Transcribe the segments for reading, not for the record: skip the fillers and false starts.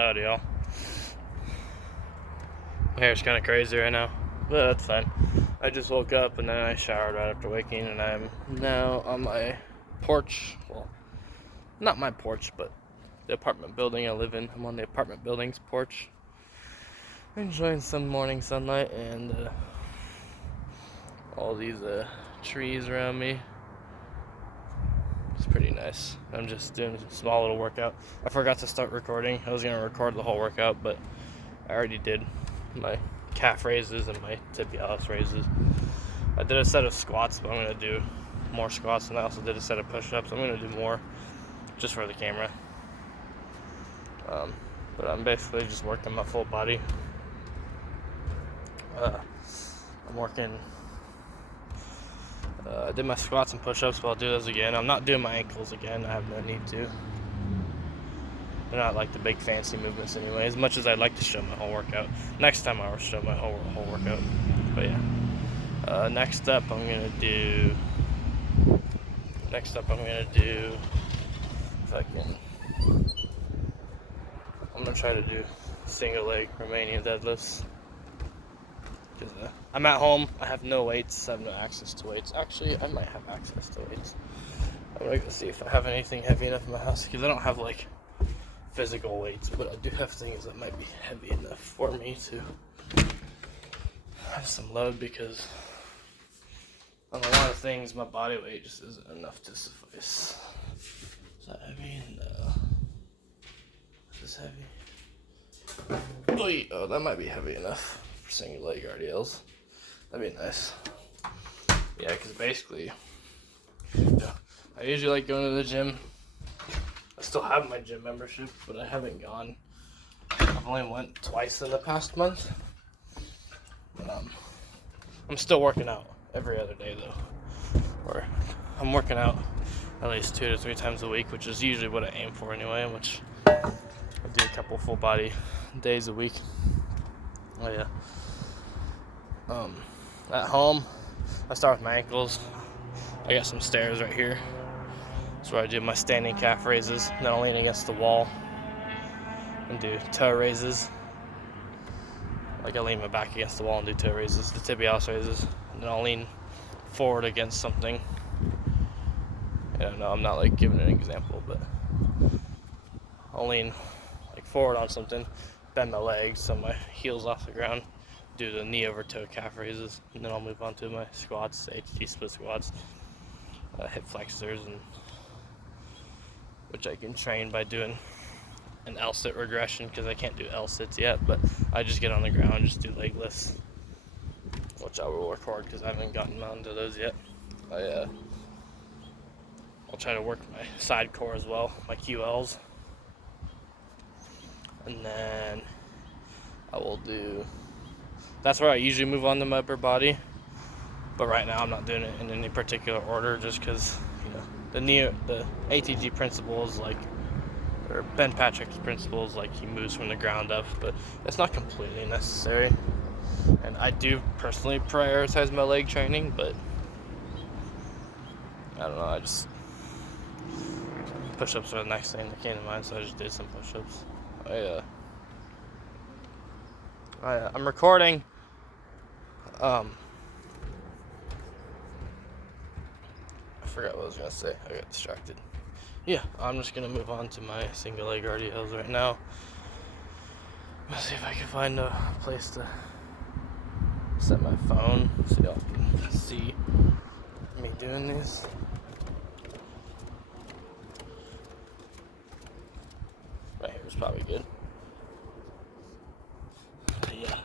Howdy, y'all. My hair's kind of crazy right now, but that's fine. I just woke up and then I showered right after waking, and I'm now on my porch. Well, not my porch, but the apartment building I live in. I'm on the apartment building's porch, enjoying some morning sunlight and all these trees around me. It's pretty nice. I'm just doing a small little workout. I forgot to start recording. I was going to record the whole workout, but I already did my calf raises and my tibialis raises. I did a set of squats, but I'm going to do more squats, and I also did a set of push-ups. I'm going to do more just for the camera. But I'm basically just working my full body. I'm working... I did my squats and push-ups, but I'll do those again. I'm not doing my ankles again. I have no need to. They're not like the big fancy movements anyway, as much as I'd like to show my whole workout. Next time I'll show my whole workout. But yeah. Next up I'm gonna do I'm gonna try to do single leg Romanian deadlifts. Because I'm at home, I have no weights, I have no access to weights. Actually, I might have access to weights. I'm gonna go see if I have anything heavy enough in my house, because I don't have like physical weights, but I do have things that might be heavy enough for me to have some load, because on a lot of things my body weight just isn't enough to suffice. Is that heavy? No. Is this heavy? Oh, that might be heavy enough for single leg RDLs. That'd be nice. Yeah, because basically, I usually like going to the gym. I still have my gym membership, but I haven't gone. I've only went twice in the past month. But, I'm still working out every other day though. Or I'm working out at least 2 to 3 times a week, which is usually what I aim for anyway, which I do a couple full body days a week. Oh yeah. At home, I start with my ankles. I got some stairs right here. That's where I do my standing calf raises. Then I'll lean against the wall and do toe raises. Like I lean my back against the wall and do toe raises, the tibialis raises. And then I'll lean forward against something. I don't know, I'm not like giving an example, but I'll lean like forward on something, bend my legs so my heel's off the ground, do the knee over toe calf raises, and then I'll move on to my squats, HT split squats, hip flexors, and which I can train by doing an L-sit regression, because I can't do L-sits yet, but I just get on the ground and just do leg lifts, which I will record because I haven't gotten onto those yet. I'll try to work my side core as well, my QLs, and then I will do, that's where I usually move on to my upper body, but right now I'm not doing it in any particular order, just because, the ATG principle is like, or Ben Patrick's principle is like he moves from the ground up, but it's not completely necessary. And I do personally prioritize my leg training, but I don't know, I just, push-ups are the next thing that came to mind, so I just did some push-ups. I'm recording. I forgot what I was gonna say. I got distracted. Yeah, I'm just gonna move on to my single leg RDLs right now. Let's see if I can find a place to set my phone so y'all can see me doing these. Right here is probably good. Yeah.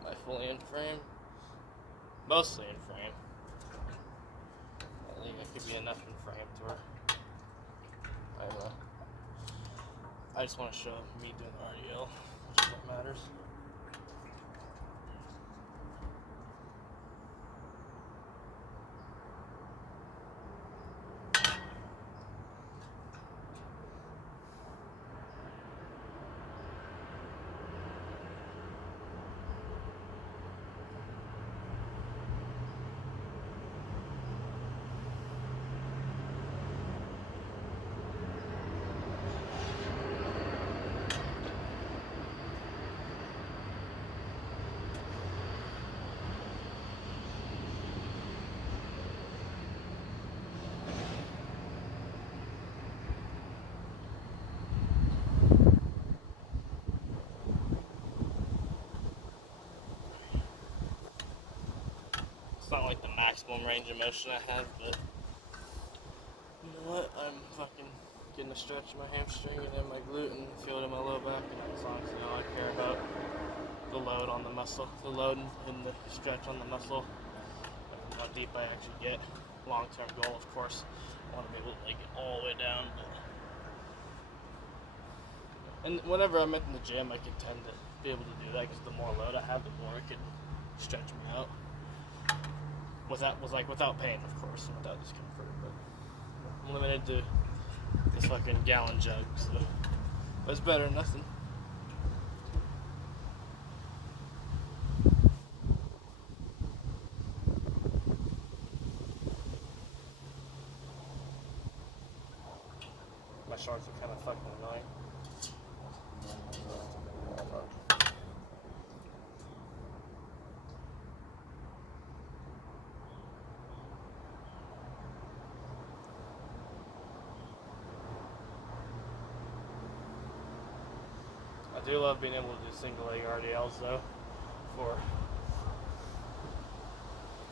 Am I fully in frame? Mostly in frame. I think it could be enough in frame to where I don't know. I just want to show me doing the RDL, which is what matters. not like the maximum range of motion I have, but you know what? I'm fucking getting a stretch in my hamstring and in my glute and feel it in my low back, and as long as all I care about the load on the muscle, the load and the stretch on the muscle, and how deep I actually get. Long-term goal, of course, I want to be able to like get all the way down. And whenever I'm at the gym, I can tend to be able to do that because the more load I have, the more it can stretch me out. Without pain, of course, and without discomfort. But I'm limited to this fucking gallon jug, so but it's better than nothing. My shorts are kind of fucking annoying. I do love being able to do single leg RDLs though, for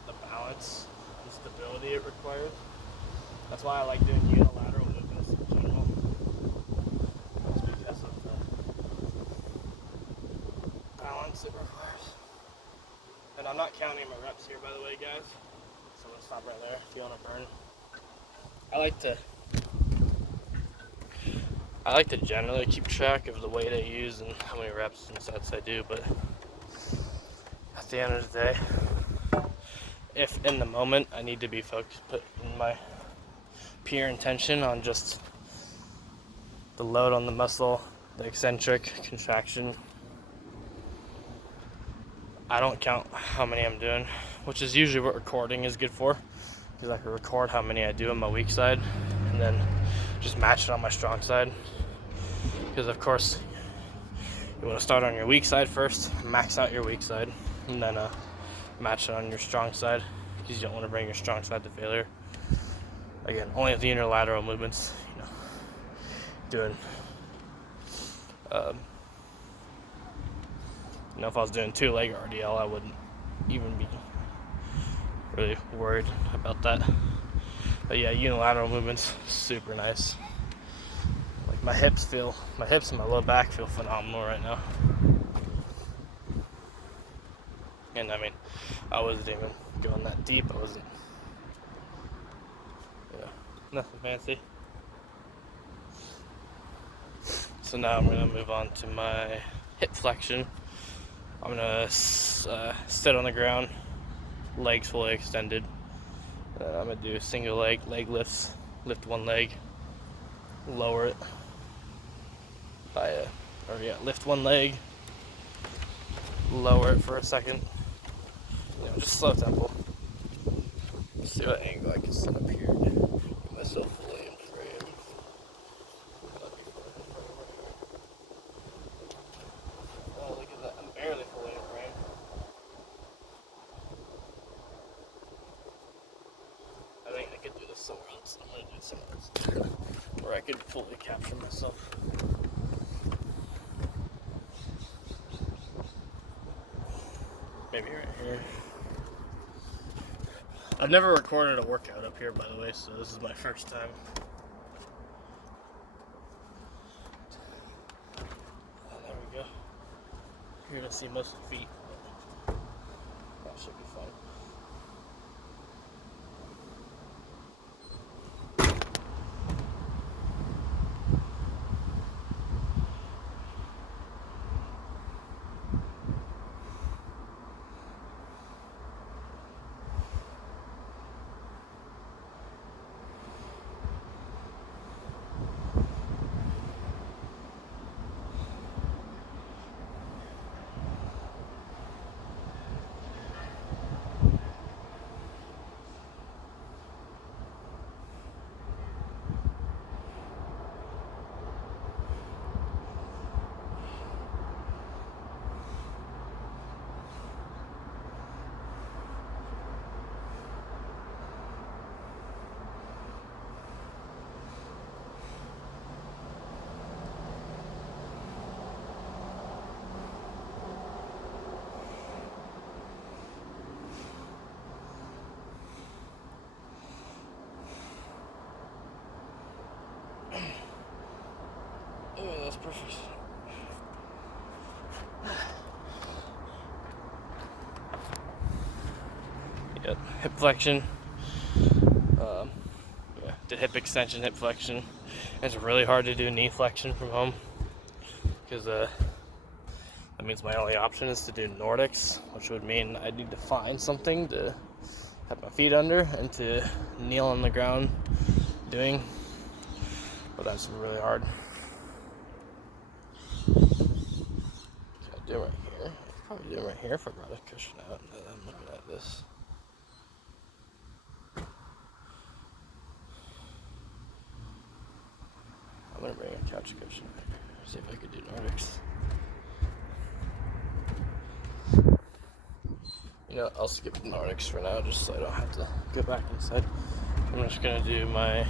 the balance and stability it requires. That's why I like doing unilateral movements in general. It's because of the balance it requires. And I'm not counting my reps here, by the way, guys. So I'm gonna stop right there if you want to burn. I like to generally keep track of the weight I use and how many reps and sets I do, but at the end of the day, if in the moment I need to be focused, putting my pure intention on just the load on the muscle, the eccentric, contraction, I don't count how many I'm doing, which is usually what recording is good for, because I can record how many I do on my weak side and then just match it on my strong side. Because of course you want to start on your weak side first, max out your weak side, and then match it on your strong side, because you don't want to bring your strong side to failure. Again, only with the unilateral movements, doing if I was doing 2-leg RDL, I wouldn't even be really worried about that. But yeah, unilateral movements, super nice. Like my hips and my low back feel phenomenal right now. And I mean, I wasn't even going that deep. I wasn't, nothing fancy. So now I'm gonna move on to my hip flexion. I'm gonna sit on the ground, legs fully extended. I'm gonna do single leg lifts. Lift one leg, lower it lift one leg, lower it for a second. Just slow tempo. Let's see what angle I can set up here. Get myself fully in frame. Oh, look at that! I'm barely fully in frame. I think I could do this somewhere else. I'm gonna do it somewhere else where I could fully capture myself. Maybe right here. I've never recorded a workout up here, by the way, so this is my first time. Oh, there we go. You're gonna see mostly feet. That should be fun. Oh, that's perfect. Yep, hip flexion. Yeah, did hip extension, hip flexion. It's really hard to do knee flexion from home because that means my only option is to do Nordics, which would mean I need to find something to have my feet under and to kneel on the ground doing. But that's really hard. Do right here. I'd probably do right here if I brought a cushion out. Now that I'm looking at this. I'm gonna bring a couch cushion back here. See if I could do Nordics. You know, I'll skip Nordics for now just so I don't have to go back inside. I'm just gonna do my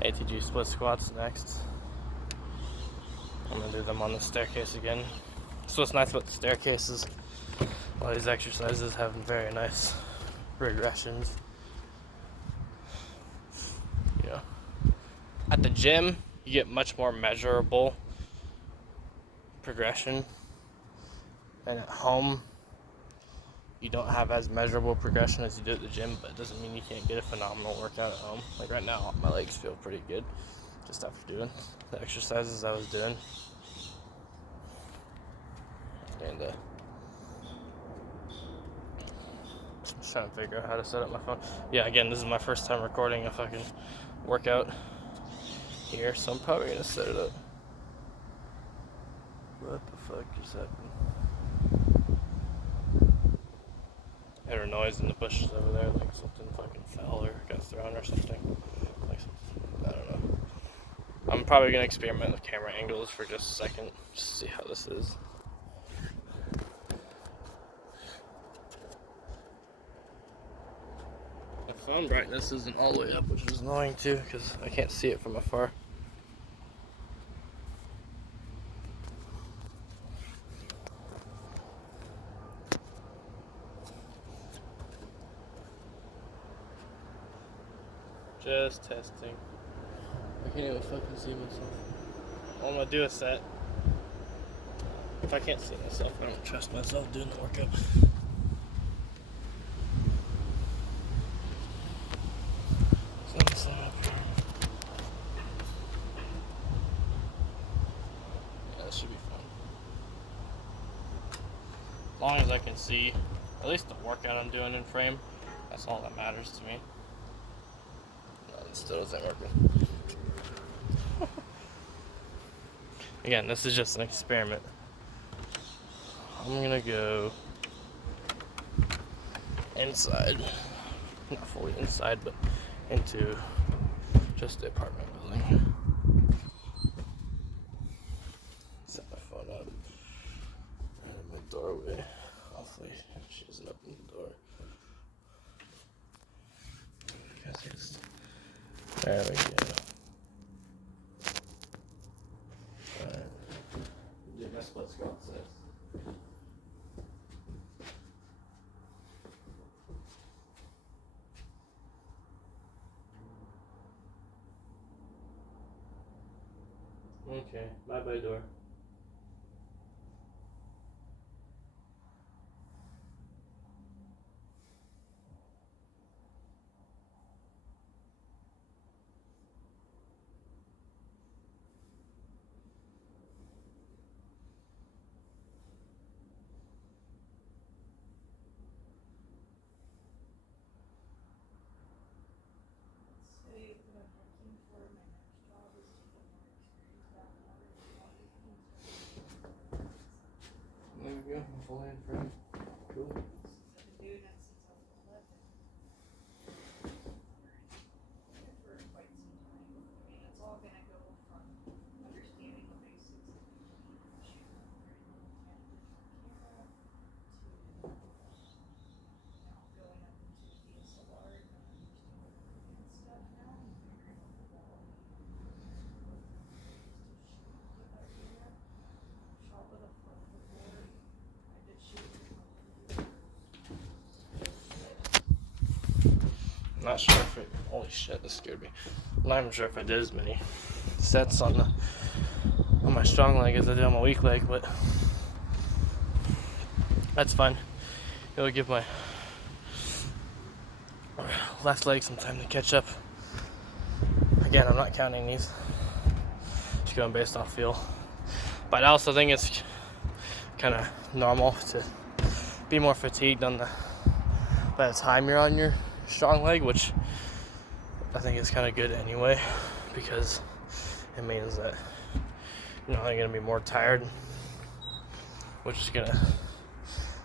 ATG split squats next. I'm gonna do them on the staircase again. So what's nice about the staircase is a lot of these exercises have very nice regressions. You know, at the gym, you get much more measurable progression, and at home, you don't have as measurable progression as you do at the gym, but it doesn't mean you can't get a phenomenal workout at home. Like right now, my legs feel pretty good just after doing the exercises I was doing. And just trying to figure out how to set up my phone. Yeah, again, this is my first time recording a fucking workout here, so I'm probably gonna set it up. What the fuck just happened? I heard a noise in the bushes over there, like something fucking fell or got thrown or something. Like something, I don't know. I'm probably gonna experiment with camera angles for just a second, just to see how this is. The phone brightness isn't all the way up, which is annoying too, because I can't see it from afar. Just testing. I can't even fucking see myself. I'm gonna do a set. If I can't see myself, I don't trust myself doing the workout. So I'm set up here. Yeah, this should be fun. As long as I can see at least the workout I'm doing in frame, that's all that matters to me. No, it still isn't working. Again, this is just an experiment. I'm gonna go inside, not fully inside, but into just the apartment building. Set my phone up in my doorway. Hopefully she doesn't open the door. There we go. Alright. Do my split squat sets. Okay, bye-bye door. There we go, full hand frame. Cool. Not sure if it, holy shit, that scared me. I'm not even sure if I did as many sets on the on my strong leg as I did on my weak leg, but that's fine. It'll give my left leg some time to catch up. Again, I'm not counting these, just going based off feel. But I also think it's kind of normal to be more fatigued by the time you're on your strong leg, which I think is kind of good anyway, because it means that you're not only going to be more tired, which is going to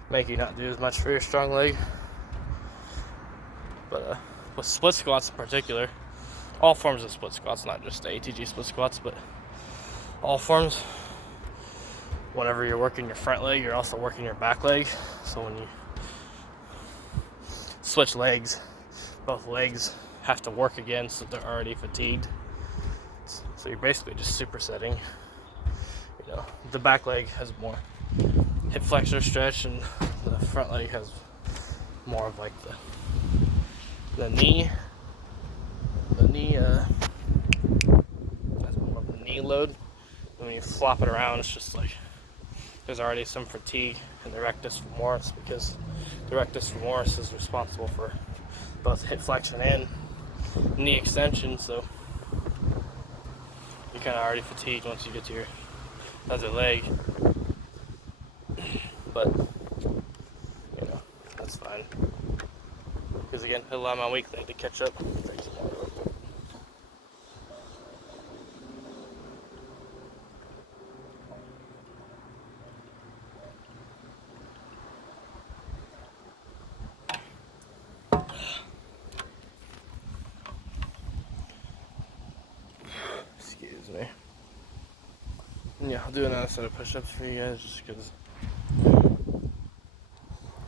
make you not do as much for your strong leg. But with split squats in particular, all forms of split squats, not just the ATG split squats, but all forms, whenever you're working your front leg, you're also working your back leg. So when you switch legs, both legs have to work again, so they're already fatigued. So you're basically just supersetting. You know, the back leg has more hip flexor stretch, and the front leg has more of like the knee. The knee has more of the knee load. And when you flop it around, it's just like there's already some fatigue in the rectus femoris, because the rectus femoris is responsible for both hip flexion and knee extension. So you're kind of already fatigued once you get to your other leg. But you know, that's fine, because again, it'll allow my weak leg to catch up. Excuse me. Yeah, I'll do another set of push-ups for you guys, just because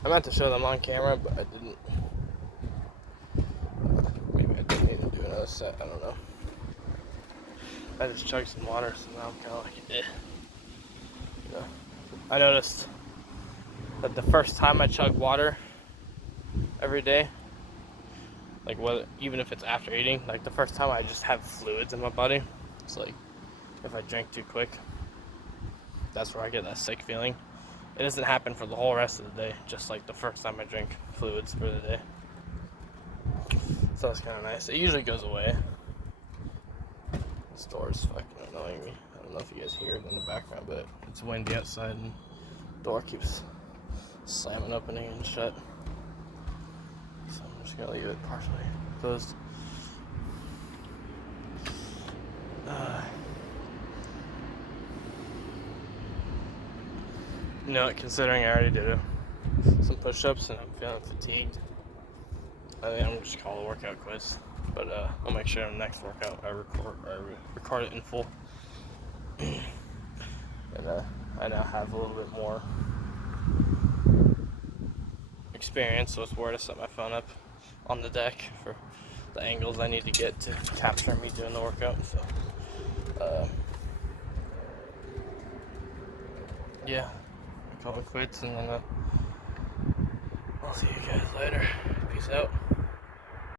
I meant to show them on camera, but I didn't. Maybe I didn't even do another set, I don't know. I just chugged some water, so now I'm kind of like, eh. You know, I noticed that the first time I chug water every day, like even if it's after eating, like the first time I just have fluids in my body. It's like if I drink too quick, that's where I get that sick feeling. It doesn't happen for the whole rest of the day, just like the first time I drink fluids for the day. So it's kind of nice. It usually goes away. This door is fucking annoying me. I don't know if you guys hear it in the background, but it's windy outside and the door keeps slamming opening and shut. So I'm just gonna leave it partially closed. You know, considering I already did some push-ups and I'm feeling fatigued, I think I'm just call the workout quits. But I'll make sure in the next workout I record it in full. And I now have a little bit more experience with where to set my phone up on the deck for the angles I need to get to capture me doing the workout. So yeah, I'll call it quits, and then I'll see you guys later. Peace out.